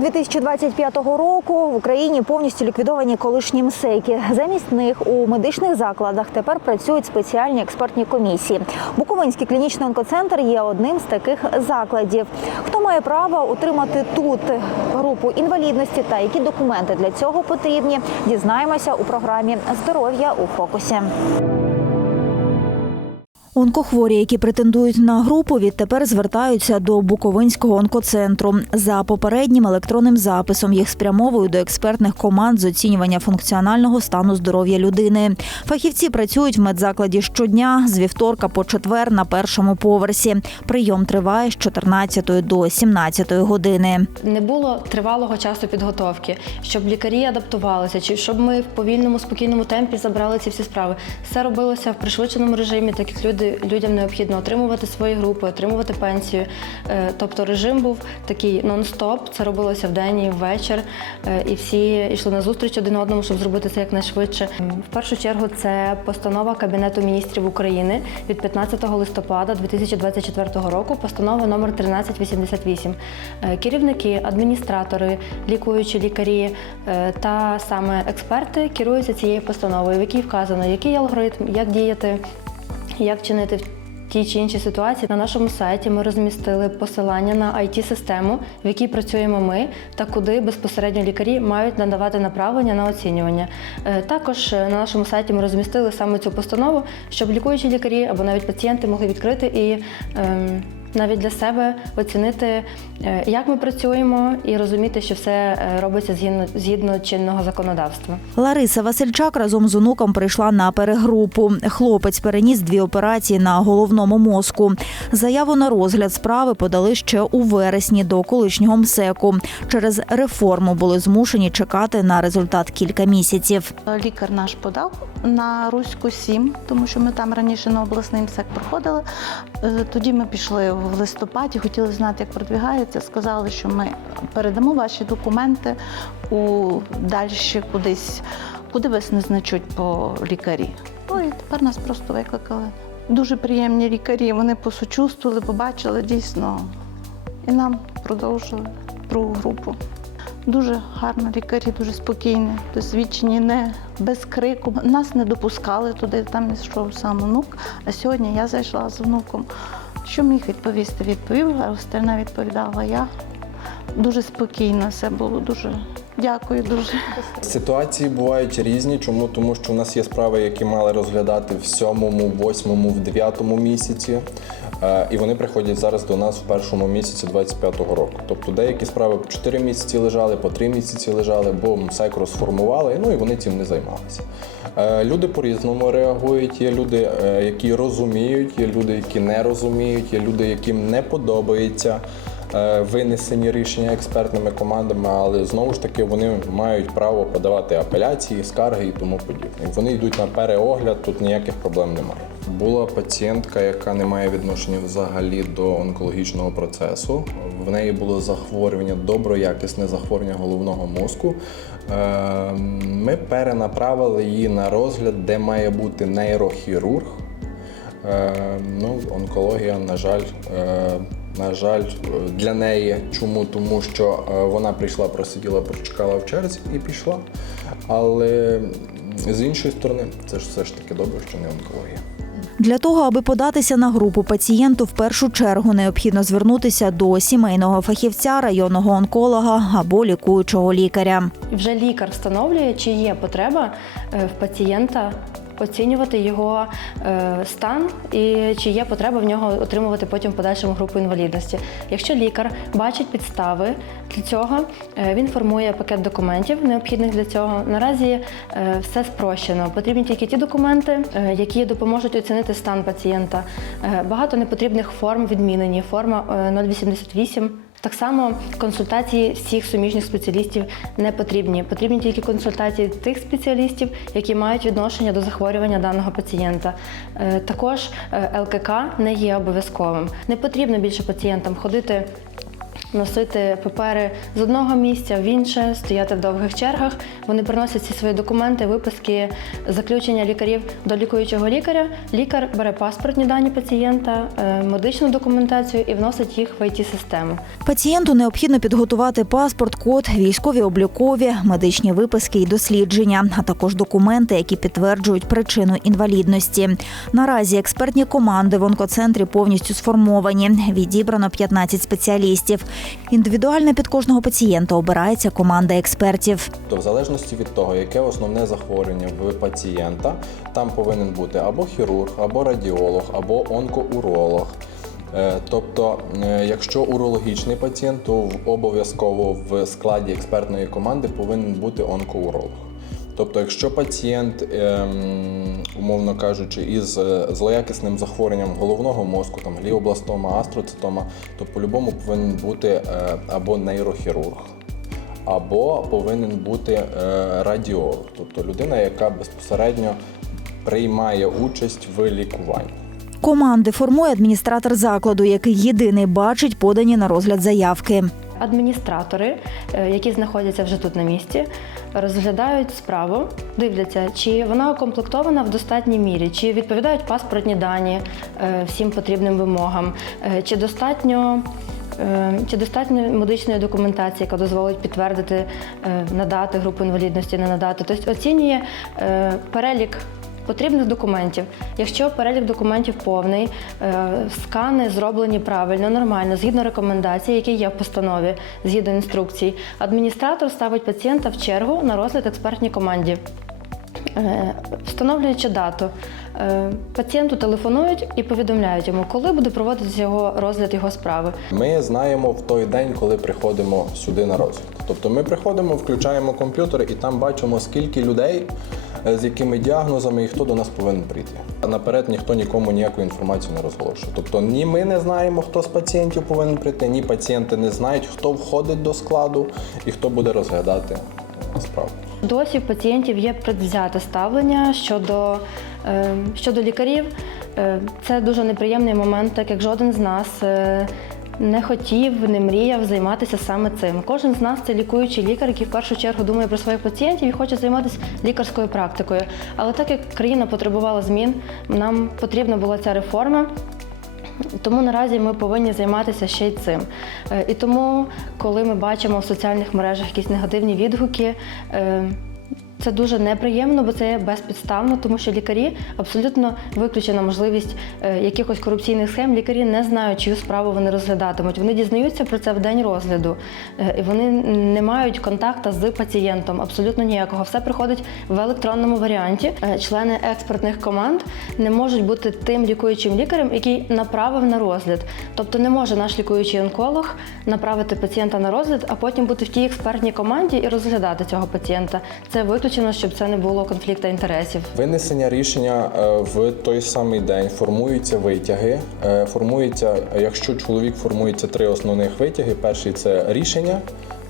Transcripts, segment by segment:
З 1 січня 2025 року в Україні повністю ліквідовані колишні МСЕКи. Замість них у медичних закладах тепер працюють спеціальні експертні комісії. Буковинський клінічний онкоцентр є одним з таких закладів. Хто має право утримати тут групу інвалідності та які документи для цього потрібні, дізнаємося у програмі Здоров'я у фокусі. Онкохворі, які претендують на групу, відтепер звертаються до Буковинського онкоцентру. За попереднім електронним записом їх спрямовують до експертних команд з оцінювання функціонального стану здоров'я людини. Фахівці працюють в медзакладі щодня з вівторка по четвер на першому поверсі. Прийом триває з 14 до 17 години. Не було тривалого часу підготовки, щоб лікарі адаптувалися, чи щоб ми в повільному, спокійному темпі забрали ці всі справи. Все робилося в пришвидшеному режимі, так як люди, людям необхідно отримувати свої групи, отримувати пенсію. Е, Тобто режим був такий нон-стоп. Це робилося вдень і ввечір, Е, і всі йшли на зустріч один одному, щоб зробити це якнайшвидше. В першу чергу це постанова Кабінету міністрів України від 15 листопада 2024 року, постанова номер 1388. Е, Керівники, адміністратори, лікуючі лікарі та саме експерти керуються цією постановою, в якій вказано, який алгоритм, як діяти, як чинити в тій чи іншій ситуації. На нашому сайті ми розмістили посилання на it систему в якій працюємо ми, та куди безпосередньо лікарі мають надавати направлення на оцінювання. Е, Також е, на нашому сайті ми розмістили саме цю постанову, щоб лікуючі лікарі або навіть пацієнти могли відкрити і. ем, навіть для себе оцінити, е, як ми працюємо, і розуміти, що все е, робиться згідно, згідно чинного законодавства. Лариса Васильчак разом з онуком прийшла на перегрупу. Хлопець переніс дві операції на головному мозку. Заяву на розгляд справи подали ще у вересні до колишнього МСЕКу. Через реформу були змушені чекати на результат кілька місяців. Лікар наш подав на Руську 7, тому що ми там раніше на обласний МСЕК проходили. Е, Тоді ми пішли в листопаді, хотіли знати, як продвігається. Сказали, що ми передамо ваші документи у далі кудись, куди вас назначуть по лікарі. Ну і тепер нас просто викликали. Дуже приємні лікарі. Вони посочувствували, побачили дійсно. І нам продовжили другу групу. Дуже гарно, лікарі дуже спокійні, досвідчені, не без крику. Нас не допускали туди, там йшов сам онук. А сьогодні я зайшла з онуком. Що міг відповісти? Відповів, а остальне відповідала я. Дуже спокійно все було, дуже дякую дуже. Ситуації бувають різні. Чому? Тому що у нас є справи, які мали розглядати в сьомому, восьмому, в дев'ятому місяці. Е, І вони приходять зараз до нас в першому місяці 25-го року. Тобто деякі справи по 4 місяці лежали, по 3 місяці лежали, бо МСЕК розформували, ну і вони цим не займалися. Е, Люди по-різному реагують. Є люди, е, які розуміють, є люди, які не розуміють, є люди, яким не подобається е, винесені рішення експертними командами, але знову ж таки вони мають право подавати апеляції, скарги і тому подібне. Вони йдуть на переогляд, тут ніяких проблем немає. Була пацієнтка, яка не має відношення взагалі до онкологічного процесу. В неї було захворювання, доброякісне захворювання головного мозку. Е, Ми перенаправили її на розгляд, де має бути нейрохірург. Е, Ну, онкологія, на жаль, е, на жаль, для неї. Чому? Тому що вона прийшла, просиділа, прочекала в черзі і пішла. Але з іншої сторони, це ж все ж таки добре, що не онкологія. Для того, аби податися на групу пацієнту, в першу чергу необхідно звернутися до сімейного фахівця, районного онколога або лікуючого лікаря. Вже лікар встановлює, чи є потреба е, в пацієнта оцінювати його е, стан і чи є потреба в нього отримувати потім в подальшому групу інвалідності. Якщо лікар бачить підстави для цього, е, він формує пакет документів, необхідних для цього. Наразі е, все спрощено. Потрібні тільки ті документи, які допоможуть оцінити стан пацієнта. Багато непотрібних форм відмінені. Форма е, 088 так само консультації всіх суміжних спеціалістів не потрібні. Потрібні тільки консультації тих спеціалістів, які мають відношення до захворювання даного пацієнта. Е, Також е, ЛКК не є обов'язковим. Не потрібно більше пацієнтам ходити носити папери з одного місця в інше, стояти в довгих чергах. Вони приносять ці свої документи, виписки, заключення лікарів до лікуючого лікаря. Лікар бере паспортні дані пацієнта, е, медичну документацію і вносить їх в it систему Пацієнту необхідно підготувати паспорт, код, військові облікові, медичні виписки і дослідження, а також документи, які підтверджують причину інвалідності. Наразі експертні команди в онкоцентрі повністю сформовані. Відібрано 15 спеціалістів. Індивідуально під кожного пацієнта обирається команда експертів. То в залежності від того, яке основне захворювання в пацієнта, там повинен бути або хірург, або радіолог, або онкоуролог. Е, Тобто, е, якщо урологічний пацієнт, то обов'язково в складі експертної команди повинен бути онкоуролог. Тобто, якщо пацієнт, ем, умовно кажучи, із е, злоякісним захворюванням головного мозку, там гліобластома, астроцитома, то по-любому повинен бути е, або нейрохірург, або повинен бути е, радіолог, тобто людина, яка безпосередньо приймає участь в лікуванні. Команди формує адміністратор закладу, який єдиний бачить подані на розгляд заявки. Адміністратори, е, які знаходяться вже тут на місці, розглядають справу, дивляться, чи вона укомплектована в достатній мірі, чи відповідають паспортні дані е, всім потрібним вимогам, е, чи достатньо. Чи достатньо медичної документації, яка дозволить підтвердити, надати групу інвалідності, не надати? Тобто оцінює перелік потрібних документів. Якщо перелік документів повний, е, скани зроблені правильно, нормально, згідно рекомендацій, які є в постанові, згідно інструкцій, адміністратор ставить пацієнта в чергу на розгляд експертній команді. Е, Встановлюючи дату, пацієнту телефонують і повідомляють йому, коли буде проводитися його розгляд його справи. Ми знаємо в той день, коли приходимо сюди на розгляд. Тобто ми приходимо, включаємо комп'ютер і там бачимо, скільки людей, е, з якими діагнозами і хто до нас повинен прийти. А наперед ніхто нікому ніяку інформацію не розголошує. Тобто ні ми не знаємо, хто з пацієнтів повинен прийти, ні пацієнти не знають, хто входить до складу і хто буде розглядати е, справу. Досі в пацієнтів є предвзяте ставлення щодо, е, щодо лікарів. Е, це дуже неприємний момент, так як жоден з нас е, не хотів, не мріяв займатися саме цим. Кожен з нас це лікуючий лікар, який в першу чергу думає про своїх пацієнтів і хоче займатися лікарською практикою. Але так як країна потребувала змін, нам потрібна була ця реформа. Тому наразі ми повинні займатися ще й цим. Е, І тому, коли ми бачимо в соціальних мережах якісь негативні відгуки, е, це дуже неприємно, бо це є безпідставно, тому що лікарі абсолютно виключена можливість е, якихось корупційних схем. Лікарі не знають, чию справу вони розглядатимуть. Вони дізнаються про це в день розгляду, е, і вони не мають контакту з пацієнтом, абсолютно ніякого. Все приходить в електронному варіанті. Е, Члени експертних команд не можуть бути тим лікуючим лікарем, який направив на розгляд. Тобто не може наш лікуючий онколог направити пацієнта на розгляд, а потім бути в тій експертній команді і розглядати цього пацієнта. Це виключено, щоб це не було конфлікту інтересів. Винесення рішення е, в той самий день формуються витяги. Е, Формується, якщо чоловік формується три основних витяги. Перший це рішення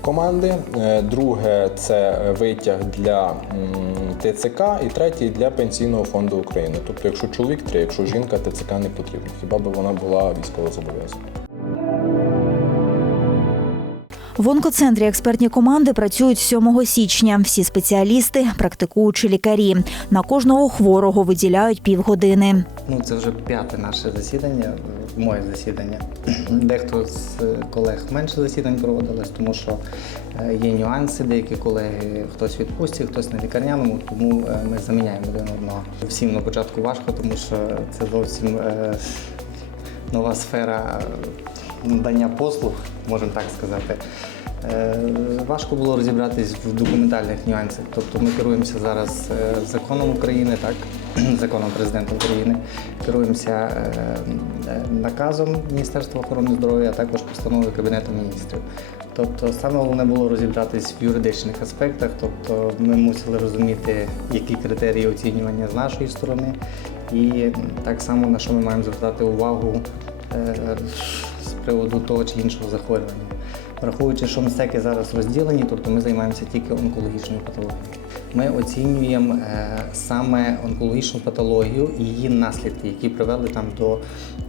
команди, е, друге це витяг для ТЦК, і третій для Пенсійного фонду України. Тобто, якщо чоловік три, якщо жінка, ТЦК не потрібно. Хіба би вона була військово зобов'язана? В онкоцентрі експертні команди працюють 7 січня. Всі спеціалісти, практикуючі лікарі. На кожного хворого виділяють півгодини. Ну, це вже п'яте наше засідання, моє засідання. Дехто з колег менше засідань проводилось, тому що е, є нюанси, деякі колеги хтось відпустці, хтось на лікарняному, тому е, ми заміняємо один одного. Всім на початку важко, тому що це зовсім е, нова сфера е, надання послуг, можемо так сказати. Е, Важко було розібратись в документальних нюансах. Тобто ми керуємося зараз е, законом України, так, законом президента України, керуємося е, наказом Міністерства охорони здоров'я, а також постановою Кабінету міністрів. Тобто саме головне було розібратись в юридичних аспектах, тобто ми мусили розуміти, які критерії оцінювання з нашої сторони, і так само на що ми маємо звертати увагу приводу того чи іншого захворювання. Враховуючи, що МСЕКи зараз розділені, тобто ми займаємося тільки онкологічною патологією. Ми оцінюємо е, саме онкологічну патологію і її наслідки, які привели там до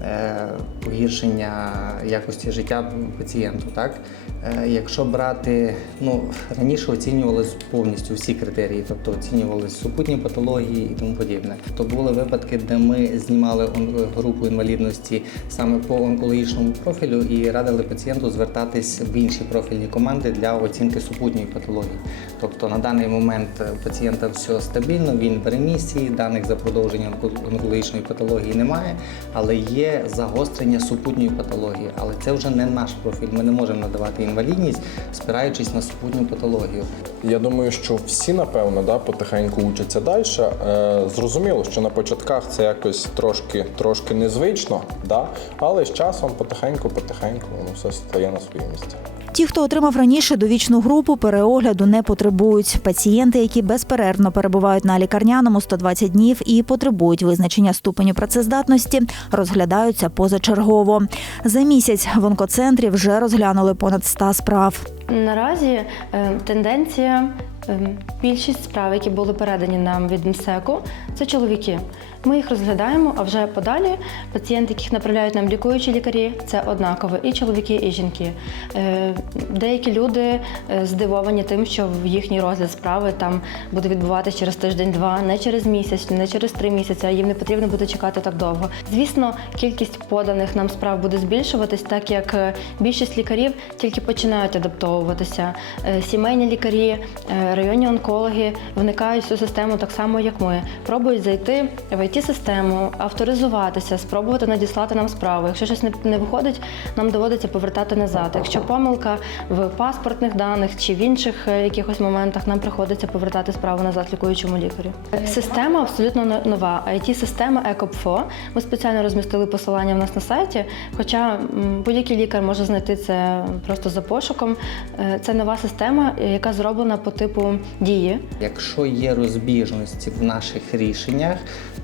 е, погіршення якості життя пацієнту. Так? Е, Якщо брати, ну раніше оцінювалися повністю всі критерії, тобто оцінювалися супутні патології і тому подібне. То були випадки, де ми знімали групу інвалідності саме по онкологічному профілю і радили пацієнту звертатись в інші профільні команди для оцінки супутньої патології. Тобто на даний момент у пацієнта все стабільно, він в ремісії, даних за продовження онкологічної патології немає, але є загострення супутньої патології. Але це вже не наш профіль. Ми не можемо надавати інвалідність, спираючись на супутню патологію. Я думаю, що всі, напевно, да, потихеньку учаться далі. Е, зрозуміло, що на початках це якось трошки, трошки незвично, да? але з часом потихеньку, потихеньку воно все стає на свої місця. Ті, хто отримав раніше довічну групу, переогляду не потребують. Пацієнти, які безперервно перебувають на лікарняному 120 днів і потребують визначення ступеню працездатності, розглядаються позачергово. За місяць в онкоцентрі вже розглянули понад 100 справ. Наразі е, тенденція, е, більшість справ, які були передані нам від МСЕКу, це чоловіки. Ми їх розглядаємо, а вже подалі пацієнти, яких направляють нам лікуючі лікарі, це однаково і чоловіки, і жінки. Е, Деякі люди е, здивовані тим, що в їхній розгляд справи там буде відбуватися через тиждень-два, не через місяць, не через три місяці, їм не потрібно буде чекати так довго. Звісно, кількість поданих нам справ буде збільшуватись, так як е, більшість лікарів тільки починають адаптовуватися. Сімейні лікарі, районні онкологи вникають в цю систему так само, як ми. Пробують зайти в IT-систему, авторизуватися, спробувати надіслати нам справу. Якщо щось не, виходить, нам доводиться повертати назад. Якщо помилка в паспортних даних чи в інших е, якихось моментах, нам приходиться повертати справу назад лікуючому лікарю. Система абсолютно но- нова. IT-система ЕКОПФО. Ми спеціально розмістили посилання в нас на сайті. Хоча будь-який лікар може знайти це просто за пошуком. Е, Це нова система, е, яка зроблена по типу дії. Якщо є розбіжності в наших рішеннях,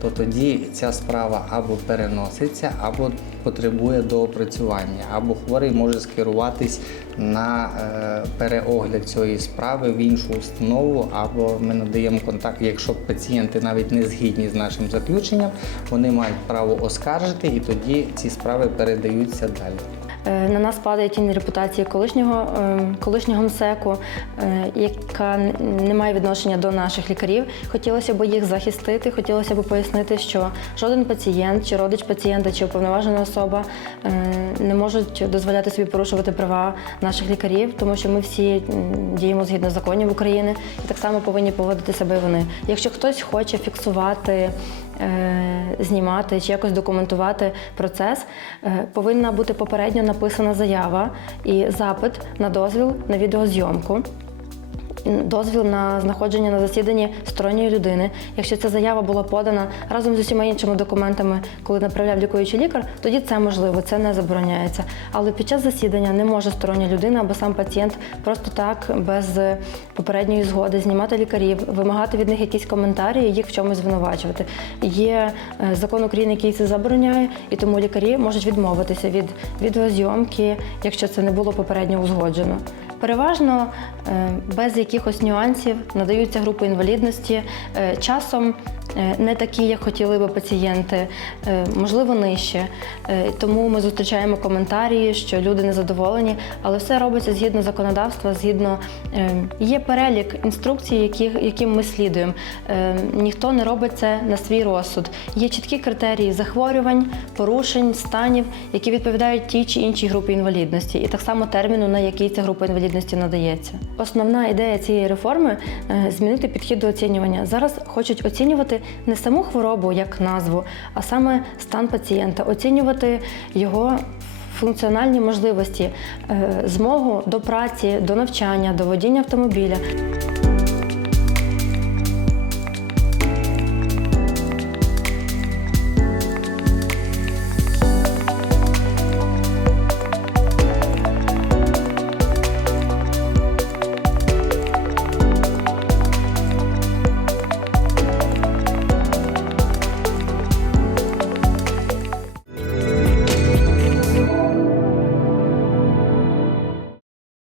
то тоді ця справа або переноситься, або потребує доопрацювання, або хворий може скеруватись на е, переогляд цієї справи в іншу установу, або ми надаємо контакт. Якщо пацієнти навіть не згідні з нашим заключенням, вони мають право оскаржити, і тоді ці справи передаються далі. Е, На нас падає тінь репутації колишнього, е, колишнього МСЕКу, е, яка не має відношення до наших лікарів. Хотілося б їх захистити, хотілося б пояснити, що жоден пацієнт, чи родич пацієнта, чи уповноважена особа не можуть дозволяти собі порушувати права наших лікарів, тому що ми всі діємо згідно законів України і так само повинні поводити себе вони. Якщо хтось хоче фіксувати знімати чи якось документувати процес, е, повинна бути попередньо написана заява і запит на дозвіл на відеозйомку. Дозвіл на знаходження на засіданні сторонньої людини. Якщо ця заява була подана разом з усіма іншими документами, коли направляв лікуючий лікар, тоді це можливо, це не забороняється. Але під час засідання не може стороння людина або сам пацієнт просто так без попередньої згоди знімати лікарів, вимагати від них якісь коментарі і їх в чомусь звинувачувати. Є е, закон України, який це забороняє, і тому лікарі можуть відмовитися від відеозйомки, якщо це не було попередньо узгоджено. Переважно е, без якихось нюансів надаються групи інвалідності. Е, Часом не такі, як хотіли би пацієнти, е, можливо, нижче. Е, Тому ми зустрічаємо коментарі, що люди незадоволені, але все робиться згідно законодавства, згідно е, є перелік інструкцій, яким ми слідуємо. Е, Ніхто не робить це на свій розсуд. Є чіткі критерії захворювань, порушень, станів, які відповідають тій чи іншій групі інвалідності, і так само терміну, на який ця група інвалідності надається. Основна ідея цієї реформи е, змінити підхід до оцінювання. Зараз хочуть оцінювати не саму хворобу як назву, а саме стан пацієнта, оцінювати його. Функціональні можливості, е, змогу до праці, до навчання, до водіння автомобіля.